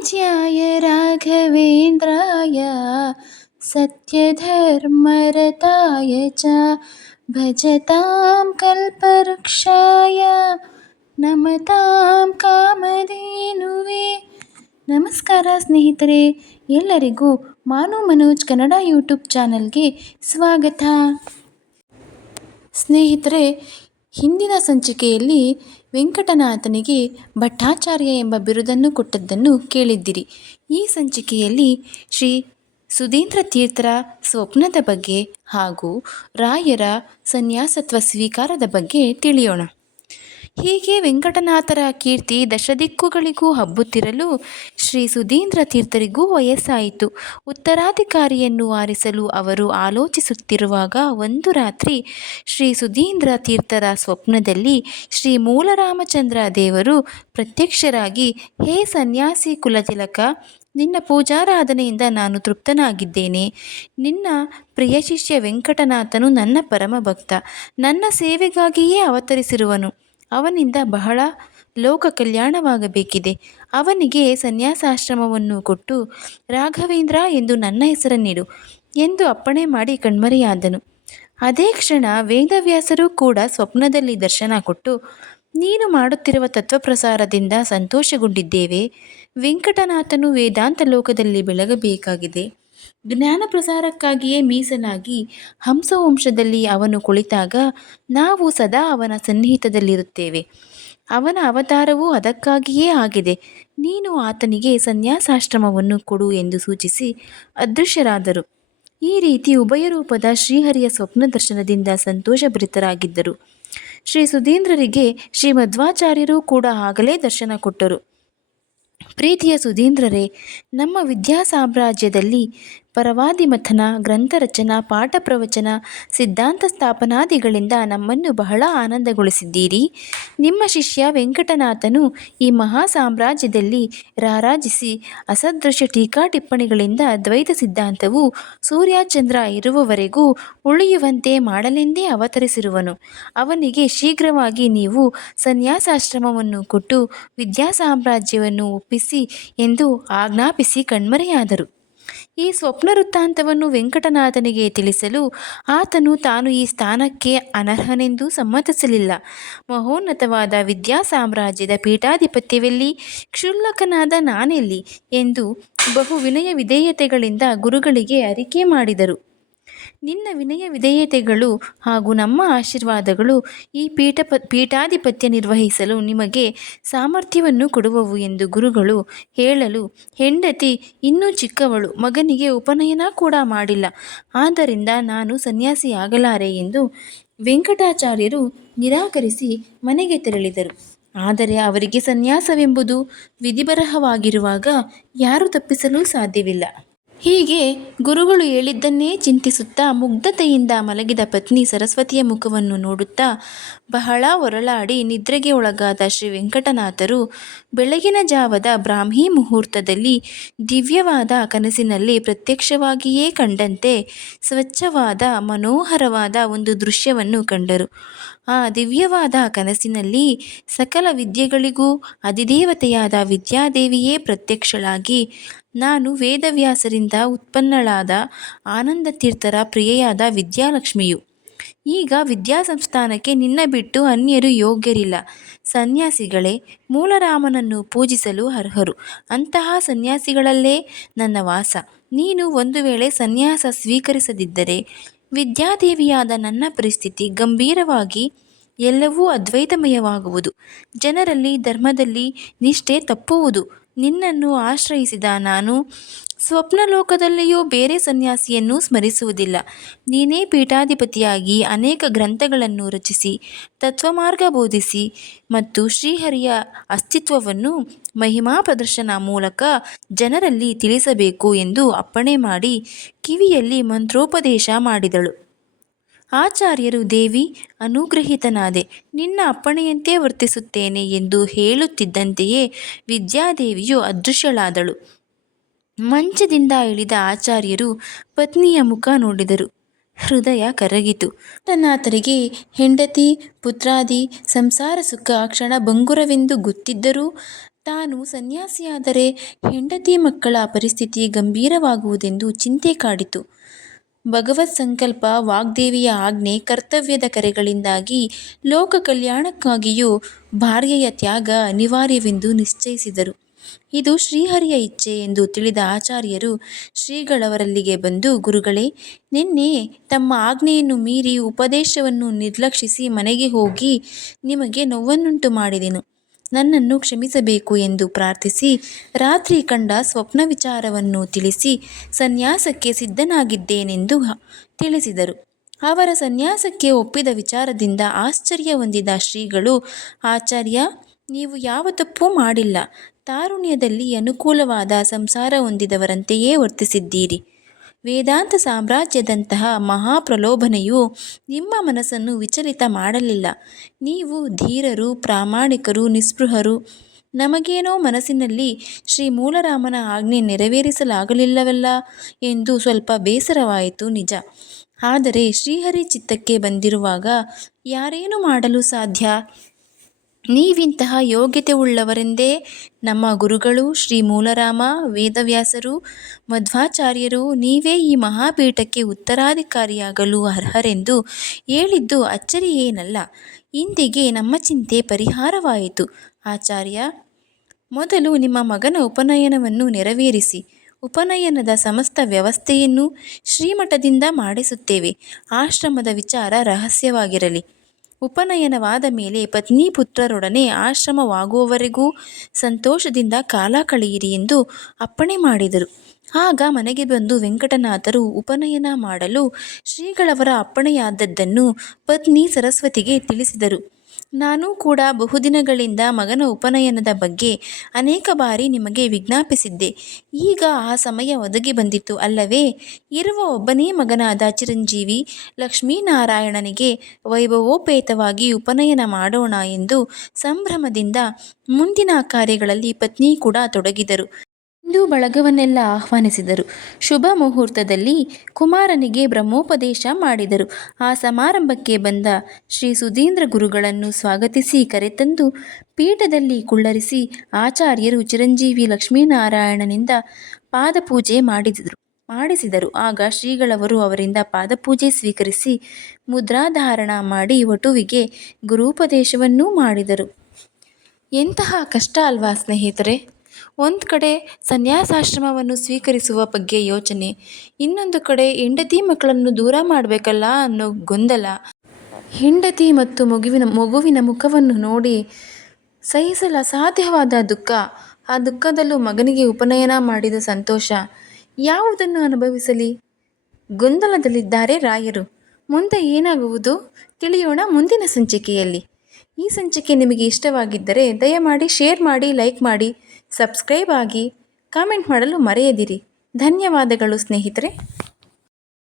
पूज्याय राघवेन्द्राय सत्यधर्मरताय च भजतां कल्पवृक्षाय ನಮತಾಂ ಕಾಮಧೇನುವೆ ನಮಸ್ಕಾರ ಸ್ನೇಹಿತರೆ ಎಲ್ಲರಿಗೂ ಮಾನು ಮನೋಜ್ ಕನ್ನಡ ಯೂಟ್ಯೂಬ್ ಚಾನಲ್ಗೆ ಸ್ವಾಗತ ಸ್ನೇಹಿತರೆ ಹಿಂದಿನ ಸಂಚಿಕೆಯಲ್ಲಿ ವೆಂಕಟನಾಥನಿಗೆ ಭಟ್ಟಾಚಾರ್ಯ ಎಂಬ ಬಿರುದನ್ನು ಕೊಟ್ಟದ್ದನ್ನು ಕೇಳಿದ್ದಿರಿ. ಈ ಸಂಚಿಕೆಯಲ್ಲಿ ಶ್ರೀ ಸುಧೀಂದ್ರ ತೀರ್ಥರ ಸ್ವಪ್ನದ ಬಗ್ಗೆ ಹಾಗೂ ರಾಯರ ಸನ್ಯಾಸತ್ವ ಸ್ವೀಕಾರದ ಬಗ್ಗೆ ತಿಳಿಯೋಣ. ಹೀಗೆ ವೆಂಕಟನಾಥರ ಕೀರ್ತಿ ದಶದಿಕ್ಕುಗಳಿಗೂ ಹಬ್ಬುತ್ತಿರಲು ಶ್ರೀ ಸುಧೀಂದ್ರ ತೀರ್ಥರಿಗೂ ವಯಸ್ಸಾಯಿತು. ಉತ್ತರಾಧಿಕಾರಿಯನ್ನು ಆರಿಸಲು ಅವರು ಆಲೋಚಿಸುತ್ತಿರುವಾಗ ಒಂದು ರಾತ್ರಿ ಶ್ರೀ ಸುಧೀಂದ್ರ ತೀರ್ಥರ ಸ್ವಪ್ನದಲ್ಲಿ ಶ್ರೀ ಮೂಲರಾಮಚಂದ್ರ ದೇವರು ಪ್ರತ್ಯಕ್ಷರಾಗಿ, ಹೇ ಸನ್ಯಾಸಿ ಕುಲತಿಲಕ, ನಿನ್ನ ಪೂಜಾರಾಧನೆಯಿಂದ ನಾನು ತೃಪ್ತನಾಗಿದ್ದೇನೆ. ನಿನ್ನ ಪ್ರಿಯ ಶಿಷ್ಯ ವೆಂಕಟನಾಥನು ನನ್ನ ಪರಮ ಭಕ್ತ ನನ್ನ ಸೇವೆಗಾಗಿಯೇ ಅವತರಿಸಿರುವನು. ಅವನಿಂದ ಬಹಳ ಲೋಕ ಕಲ್ಯಾಣವಾಗಬೇಕಿದೆ ಅವನಿಗೆ ಸನ್ಯಾಸಾಶ್ರಮವನ್ನು ಕೊಟ್ಟು, ರಾಘವೇಂದ್ರ ಎಂದು ನನ್ನ ಹೆಸರನ್ನಿಡು ಎಂದು ಅಪ್ಪಣೆ ಮಾಡಿ ಕಣ್ಮರೆಯಾದನು. ಅದೇ ಕ್ಷಣ ವೇದವ್ಯಾಸರು ಕೂಡ ಸ್ವಪ್ನದಲ್ಲಿ ದರ್ಶನ ಕೊಟ್ಟು, ನೀನು ಮಾಡುತ್ತಿರುವ ತತ್ವಪ್ರಸಾರದಿಂದ ಸಂತೋಷಗೊಂಡಿದ್ದೇವೆ. ವೆಂಕಟನಾಥನು ವೇದಾಂತ ಲೋಕದಲ್ಲಿ ಬೆಳಗಬೇಕಾಗಿದೆ. ಜ್ಞಾನ ಪ್ರಸಾರಕ್ಕಾಗಿಯೇ ಮೀಸಲಾಗಿ ಹಂಸವಂಶದಲ್ಲಿ ಅವನು ಕುಳಿತಾಗ ನಾವು ಸದಾ ಅವನ ಸನ್ನಿಹಿತದಲ್ಲಿರುತ್ತೇವೆ. ಅವನ ಅವತಾರವೂ ಅದಕ್ಕಾಗಿಯೇ ಆಗಿದೆ. ನೀನು ಆತನಿಗೆ ಸನ್ಯಾಸಾಶ್ರಮವನ್ನು ಕೊಡು ಎಂದು ಸೂಚಿಸಿ ಅದೃಶ್ಯರಾದರು. ಈ ರೀತಿ ಉಭಯ ರೂಪದ ಶ್ರೀಹರಿಯ ಸ್ವಪ್ನ ದರ್ಶನದಿಂದ ಸಂತೋಷಭರಿತರಾಗಿದ್ದರು. ಶ್ರೀ ಸುಧೀಂದ್ರರಿಗೆ ಶ್ರೀ ಮಧ್ವಾಚಾರ್ಯರು ಕೂಡ ಆಗಲೇ ದರ್ಶನ ಕೊಟ್ಟರು. ಪ್ರೀತಿಯ ಸುಧೀಂದ್ರರೇ ನಮ್ಮ ವಿದ್ಯಾ ಸಾಮ್ರಾಜ್ಯದಲ್ಲಿ ಪರವಾದಿ ಮಥನ, ಗ್ರಂಥ ರಚನಾ, ಪಾಠ ಪ್ರವಚನ, ಸಿದ್ಧಾಂತ ಸ್ಥಾಪನಾದಿಗಳಿಂದ ನಮ್ಮನ್ನು ಬಹಳ ಆನಂದಗೊಳಿಸಿದ್ದೀರಿ. ನಿಮ್ಮ ಶಿಷ್ಯ ವೆಂಕಟನಾಥನು ಈ ಮಹಾ ಸಾಮ್ರಾಜ್ಯದಲ್ಲಿ ರಾರಾಜಿಸಿ ಅಸದೃಶ್ಯ ಟೀಕಾ ಟಿಪ್ಪಣಿಗಳಿಂದ ದ್ವೈತ ಸಿದ್ಧಾಂತವು ಸೂರ್ಯಚಂದ್ರ ಇರುವವರೆಗೂ ಉಳಿಯುವಂತೆ ಮಾಡಲೆಂದೇ ಅವತರಿಸಿರುವನು. ಅವನಿಗೆ ಶೀಘ್ರವಾಗಿ ನೀವು ಸನ್ಯಾಸಾಶ್ರಮವನ್ನು ಕೊಟ್ಟು ವಿದ್ಯಾ ಸಾಮ್ರಾಜ್ಯವನ್ನು ಒಪ್ಪಿಸಿ ಎಂದು ಆಜ್ಞಾಪಿಸಿ ಕಣ್ಮರೆಯಾದರು. ಈ ಸ್ವಪ್ನ ವೃತ್ತಾಂತವನ್ನು ವೆಂಕಟನಾಥನಿಗೆ ತಿಳಿಸಲು ಆತನು ತಾನು ಈ ಸ್ಥಾನಕ್ಕೆ ಅನರ್ಹನೆಂದು ಸಮ್ಮತಿಸಲಿಲ್ಲ. ಮಹೋನ್ನತವಾದ ವಿದ್ಯಾ ಸಾಮ್ರಾಜ್ಯದ ಪೀಠಾಧಿಪತ್ಯವೆಲ್ಲಿ ಕ್ಷುಲ್ಲಕನಾದ ನಾನೆಲ್ಲಿ ಎಂದು ಬಹು ವಿನಯ ವಿಧೇಯತೆಗಳಿಂದ ಗುರುಗಳಿಗೆ ಅರಿಕೆ ಮಾಡಿದರು. ನಿನ್ನ ವಿನಯ ವಿಧೇಯತೆಗಳು ಹಾಗೂ ನಮ್ಮ ಆಶೀರ್ವಾದಗಳು ಈ ಪೀಠ ಪೀಠಾಧಿಪತ್ಯ ನಿರ್ವಹಿಸಲು ನಿಮಗೆ ಸಾಮರ್ಥ್ಯವನ್ನು ಕೊಡುವವು ಎಂದು ಗುರುಗಳು ಹೇಳಲು, ಹೆಂಡತಿ ಇನ್ನೂ ಚಿಕ್ಕವಳು, ಮಗನಿಗೆ ಉಪನಯನ ಕೂಡ ಮಾಡಿಲ್ಲ. ಆದ್ದರಿಂದ ನಾನು ಸನ್ಯಾಸಿಯಾಗಲಾರೆ ಎಂದು ವೆಂಕಟಾಚಾರ್ಯರು ನಿರಾಕರಿಸಿ ಮನೆಗೆ ತೆರಳಿದರು. ಆದರೆ ಅವರಿಗೆ ಸನ್ಯಾಸವೆಂಬುದು ವಿಧಿಬರಹವಾಗಿರುವಾಗ ಯಾರೂ ತಪ್ಪಿಸಲು ಸಾಧ್ಯವಿಲ್ಲ. ಹೀಗೆ ಗುರುಗಳು ಹೇಳಿದ್ದನ್ನೇ ಚಿಂತಿಸುತ್ತಾ ಮುಗ್ಧತೆಯಿಂದ ಮಲಗಿದ ಪತ್ನಿ ಸರಸ್ವತಿಯ ಮುಖವನ್ನು ನೋಡುತ್ತಾ ಬಹಳ ಹೊರಳಾಡಿ ನಿದ್ರೆಗೆ ಒಳಗಾದ ಶ್ರೀ ವೆಂಕಟನಾಥರು ಬೆಳಗಿನ ಜಾವದ ಬ್ರಾಹ್ಮಿ ಮುಹೂರ್ತದಲ್ಲಿ ದಿವ್ಯವಾದ ಕನಸಿನಲ್ಲಿ ಪ್ರತ್ಯಕ್ಷವಾಗಿಯೇ ಕಂಡಂತೆ ಸ್ವಚ್ಛವಾದ ಮನೋಹರವಾದ ಒಂದು ದೃಶ್ಯವನ್ನು ಕಂಡರು. ಆ ದಿವ್ಯವಾದ ಕನಸಿನಲ್ಲಿ ಸಕಲ ವಿದ್ಯೆಗಳಿಗೂ ಅಧಿದೇವತೆಯಾದ ವಿದ್ಯಾದೇವಿಯೇ ಪ್ರತ್ಯಕ್ಷಳಾಗಿ ನಾನು ವೇದವ್ಯಾಸರಿಂದ ಉತ್ಪನ್ನಳಾದ ಆನಂದ ತೀರ್ಥರ ಪ್ರಿಯೆಯಾದ ವಿದ್ಯಾಲಕ್ಷ್ಮಿಯು. ಈಗ ವಿದ್ಯಾಸಂಸ್ಥಾನಕ್ಕೆ ನಿನ್ನ ಬಿಟ್ಟು ಅನ್ಯರು ಯೋಗ್ಯರಿಲ್ಲ. ಸನ್ಯಾಸಿಗಳೇ, ಮೂಲರಾಮನನ್ನು ಪೂಜಿಸಲು ಅರ್ಹರು. ಅಂತಹ ಸನ್ಯಾಸಿಗಳಲ್ಲೇ ನನ್ನ ವಾಸ. ನೀನು ಒಂದು ವೇಳೆ ಸನ್ಯಾಸ ಸ್ವೀಕರಿಸದಿದ್ದರೆ ವಿದ್ಯಾದೇವಿಯಾದ ನನ್ನ ಪರಿಸ್ಥಿತಿ ಗಂಭೀರವಾಗಿ ಎಲ್ಲವೂ ಅದ್ವೈತಮಯವಾಗುವುದು. ಜನರಲ್ಲಿ, ಧರ್ಮದಲ್ಲಿ ನಿಷ್ಠೆ ತಪ್ಪುವುದು. ನಿನ್ನನ್ನು ಆಶ್ರಯಿಸಿದ ನಾನು ಸ್ವಪ್ನಲೋಕದಲ್ಲಿಯೂ ಬೇರೆ ಸನ್ಯಾಸಿಯನ್ನು ಸ್ಮರಿಸುವುದಿಲ್ಲ. ನೀನೇ ಪೀಠಾಧಿಪತಿಯಾಗಿ ಅನೇಕ ಗ್ರಂಥಗಳನ್ನು ರಚಿಸಿ, ತತ್ವಮಾರ್ಗ ಬೋಧಿಸಿ ಮತ್ತು ಶ್ರೀಹರಿಯ ಅಸ್ತಿತ್ವವನ್ನು ಮಹಿಮಾ ಪ್ರದರ್ಶನ ಮೂಲಕ ಜನರಲ್ಲಿ ತಿಳಿಸಬೇಕು ಎಂದು ಅಪ್ಪಣೆ ಮಾಡಿ ಕಿವಿಯಲ್ಲಿ ಮಂತ್ರೋಪದೇಶ ಮಾಡಿದಳು. ಆಚಾರ್ಯರು, ದೇವಿ, ಅನುಗ್ರಹಿತನಾದೆ, ನಿನ್ನ ಅಪ್ಪಣೆಯಂತೆ ವರ್ತಿಸುತ್ತೇನೆ ಎಂದು ಹೇಳುತ್ತಿದ್ದಂತೆಯೇ ವಿದ್ಯಾದೇವಿಯು ಅದೃಶ್ಯಳಾದಳು. ಮಂಚದಿಂದ ಇಳಿದ ಆಚಾರ್ಯರು ಪತ್ನಿಯ ಮುಖ ನೋಡಿದರು. ಹೃದಯ ಕರಗಿತು. ತನ್ನಾತರಿಗೆ ಹೆಂಡತಿ, ಪುತ್ರಾದಿ, ಸಂಸಾರ ಸುಖ, ಕ್ಷಣ ಬಂಗುರವೆಂದು ಗೊತ್ತಿದ್ದರೂ ತಾನು ಸನ್ಯಾಸಿಯಾದರೆ ಹೆಂಡತಿ ಮಕ್ಕಳ ಪರಿಸ್ಥಿತಿ ಗಂಭೀರವಾಗುವುದೆಂದು ಚಿಂತೆ ಕಾಡಿತು. ಭಗವತ್ ಸಂಕಲ್ಪ, ವಾಗ್ದೇವಿಯ ಆಜ್ಞೆ, ಕರ್ತವ್ಯದ ಕರೆಗಳಿಂದಾಗಿ ಲೋಕ ಕಲ್ಯಾಣಕ್ಕಾಗಿಯೂ ಭಾರ್ಯೆಯ ತ್ಯಾಗ ಅನಿವಾರ್ಯವೆಂದು ನಿಶ್ಚಯಿಸಿದರು. ಇದು ಶ್ರೀಹರಿಯ ಇಚ್ಛೆ ಎಂದು ತಿಳಿದ ಆಚಾರ್ಯರು ಶ್ರೀಗಳವರಲ್ಲಿಗೆ ಬಂದು, ಗುರುಗಳೇ, ನಿನ್ನೆ ತಮ್ಮ ಆಜ್ಞೆಯನ್ನು ಮೀರಿ ಉಪದೇಶವನ್ನು ನಿರ್ಲಕ್ಷಿಸಿ ಮನೆಗೆ ಹೋಗಿ ನಿಮಗೆ ನೋವನ್ನುಂಟು ಮಾಡಿದೆನು. ನನ್ನನ್ನು ಕ್ಷಮಿಸಬೇಕು ಎಂದು ಪ್ರಾರ್ಥಿಸಿ ರಾತ್ರಿ ಕಂಡ ಸ್ವಪ್ನ ವಿಚಾರವನ್ನು ತಿಳಿಸಿ ಸನ್ಯಾಸಕ್ಕೆ ಸಿದ್ಧನಾಗಿದ್ದೇನೆಂದು ತಿಳಿಸಿದರು. ಅವರ ಸನ್ಯಾಸಕ್ಕೆ ಒಪ್ಪಿದ ವಿಚಾರದಿಂದ ಆಶ್ಚರ್ಯ ಹೊಂದಿದ ಶ್ರೀಗಳು, ಆಚಾರ್ಯ, ನೀವು ಯಾವ ತಪ್ಪು ಮಾಡಿಲ್ಲ. ತಾರುಣ್ಯದಲ್ಲಿ ಅನುಕೂಲವಾದ ಸಂಸಾರ ಹೊಂದಿದವರಂತೆಯೇ ವರ್ತಿಸಿದ್ದೀರಿ. ವೇದಾಂತ ಸಾಮ್ರಾಜ್ಯದಂತಹ ಮಹಾಪ್ರಲೋಭನೆಯು ನಿಮ್ಮ ಮನಸ್ಸನ್ನು ವಿಚಲಿತ ಮಾಡಲಿಲ್ಲ. ನೀವು ಧೀರರು, ಪ್ರಾಮಾಣಿಕರು, ನಿಸ್ಪೃಹರು ನಮಗೇನೋ ಮನಸ್ಸಿನಲ್ಲಿ ಶ್ರೀ ಮೂಲರಾಮನ ಆಜ್ಞೆ ನೆರವೇರಿಸಲಾಗಲಿಲ್ಲವಲ್ಲ ಎಂದು ಸ್ವಲ್ಪ ಬೇಸರವಾಯಿತು ನಿಜ. ಆದರೆ ಶ್ರೀಹರಿ ಚಿತ್ತಕ್ಕೆ ಬಂದಿರುವಾಗ ಯಾರೇನು ಮಾಡಲು ಸಾಧ್ಯ? ನೀವಿಂತಹ ಯೋಗ್ಯತೆ ಉಳ್ಳವರೆಂದೇ ನಮ್ಮ ಗುರುಗಳು ಶ್ರೀ ಮೂಲರಾಮ, ವೇದವ್ಯಾಸರು, ಮಧ್ವಾಚಾರ್ಯರು ನೀವೇ ಈ ಮಹಾಪೀಠಕ್ಕೆ ಉತ್ತರಾಧಿಕಾರಿಯಾಗಲು ಅರ್ಹರೆಂದು ಹೇಳಿದ್ದು ಅಚ್ಚರಿಯೇನಲ್ಲ. ಇಂದಿಗೆ ನಮ್ಮ ಚಿಂತೆ ಪರಿಹಾರವಾಯಿತು. ಆಚಾರ್ಯ, ಮೊದಲು ನಿಮ್ಮ ಮಗನ ಉಪನಯನವನ್ನು ನೆರವೇರಿಸಿ. ಉಪನಯನದ ಸಮಸ್ತ ವ್ಯವಸ್ಥೆಯನ್ನು ಶ್ರೀಮಠದಿಂದ ಮಾಡಿಸುತ್ತೇವೆ. ಆಶ್ರಮದ ವಿಚಾರ ರಹಸ್ಯವಾಗಿರಲಿ. ಉಪನಯನವಾದ ಮೇಲೆ ಪತ್ನಿ ಪುತ್ರರೊಡನೆ ಆಶ್ರಮವಾಗುವವರೆಗೂ ಸಂತೋಷದಿಂದ ಕಾಲ ಕಳೆಯಿರಿ ಎಂದು ಅಪ್ಪಣೆ ಮಾಡಿದರು. ಆಗ ಮನೆಗೆ ಬಂದು ವೆಂಕಟನಾಥರು ಉಪನಯನ ಮಾಡಲು ಶ್ರೀಗಳವರ ಅಪ್ಪಣೆಯಾದದ್ದನ್ನು ಪತ್ನಿ ಸರಸ್ವತಿಗೆ ತಿಳಿಸಿದರು. ನಾನೂ ಕೂಡ ಬಹುದಿನಗಳಿಂದ ಮಗನ ಉಪನಯನದ ಬಗ್ಗೆ ಅನೇಕ ಬಾರಿ ನಿಮಗೆ ವಿಜ್ಞಾಪಿಸಿದ್ದೆ. ಈಗ ಆ ಸಮಯ ಒದಗಿ ಬಂದಿತ್ತು ಅಲ್ಲವೇ? ಇರುವ ಒಬ್ಬನೇ ಮಗನಾದ ಚಿರಂಜೀವಿ ಲಕ್ಷ್ಮೀನಾರಾಯಣನಿಗೆ ವೈಭವೋಪೇತವಾಗಿ ಉಪನಯನ ಮಾಡೋಣ ಎಂದು ಸಂಭ್ರಮದಿಂದ ಮುಂದಿನ ಕಾರ್ಯಗಳಲ್ಲಿ ಪತ್ನಿ ಕೂಡ ತೊಡಗಿದರು. ಬಂಧು ಬಳಗವನ್ನೆಲ್ಲ ಆಹ್ವಾನಿಸಿದರು. ಶುಭ ಮುಹೂರ್ತದಲ್ಲಿ ಕುಮಾರನಿಗೆ ಬ್ರಹ್ಮೋಪದೇಶ ಮಾಡಿದರು. ಆ ಸಮಾರಂಭಕ್ಕೆ ಬಂದ ಶ್ರೀ ಸುಧೀಂದ್ರ ಗುರುಗಳನ್ನು ಸ್ವಾಗತಿಸಿ ಕರೆತಂದು ಪೀಠದಲ್ಲಿ ಕುಳ್ಳರಿಸಿ ಆಚಾರ್ಯರು ಚಿರಂಜೀವಿ ಲಕ್ಷ್ಮೀನಾರಾಯಣನಿಂದ ಪಾದಪೂಜೆ ಮಾಡಿದರು ಮಾಡಿಸಿದರು. ಆಗ ಶ್ರೀಗಳವರು ಅವರಿಂದ ಪಾದಪೂಜೆ ಸ್ವೀಕರಿಸಿ ಮುದ್ರಾಧಾರಣ ಮಾಡಿ ವಟುವಿಗೆ ಗುರುಪದೇಶವನ್ನೂ ಮಾಡಿದರು. ಎಂತಹ ಕಷ್ಟ ಅಲ್ವಾ ಸ್ನೇಹಿತರೆ? ಒಂದ್ ಕಡೆ ಸನ್ಯಾಸಾಶ್ರಮವನ್ನು ಸ್ವೀಕರಿಸುವ ಬಗ್ಗೆ ಯೋಚನೆ, ಇನ್ನೊಂದು ಕಡೆ ಹೆಂಡತಿ ಮಕ್ಕಳನ್ನು ದೂರ ಮಾಡಬೇಕಲ್ಲ ಅನ್ನೋ ಗೊಂದಲ. ಹೆಂಡತಿ ಮತ್ತು ಮಗುವಿನ ಮಗುವಿನ ಮುಖವನ್ನು ನೋಡಿ ಸಹಿಸಲಸಾಧ್ಯವಾದ ದುಃಖ. ಆ ದುಃಖದಲ್ಲೂ ಮಗನಿಗೆ ಉಪನಯನ ಮಾಡಿದ ಸಂತೋಷ. ಯಾವುದನ್ನು ಅನುಭವಿಸಲಿ? ಗೊಂದಲದಲ್ಲಿದ್ದಾರೆ ರಾಯರು. ಮುಂದೆ ಏನಾಗುವುದು ತಿಳಿಯೋಣ ಮುಂದಿನ ಸಂಚಿಕೆಯಲ್ಲಿ. ಈ ಸಂಚಿಕೆ ನಿಮಗೆ ಇಷ್ಟವಾಗಿದ್ದರೆ ದಯಮಾಡಿ ಶೇರ್ ಮಾಡಿ, ಲೈಕ್ ಮಾಡಿ, ಸಬ್ಸ್ಕ್ರೈಬ್ ಆಗಿ, ಕಾಮೆಂಟ್ ಮಾಡಲು ಮರೆಯದಿರಿ. ಧನ್ಯವಾದಗಳು ಸ್ನೇಹಿತರೆ.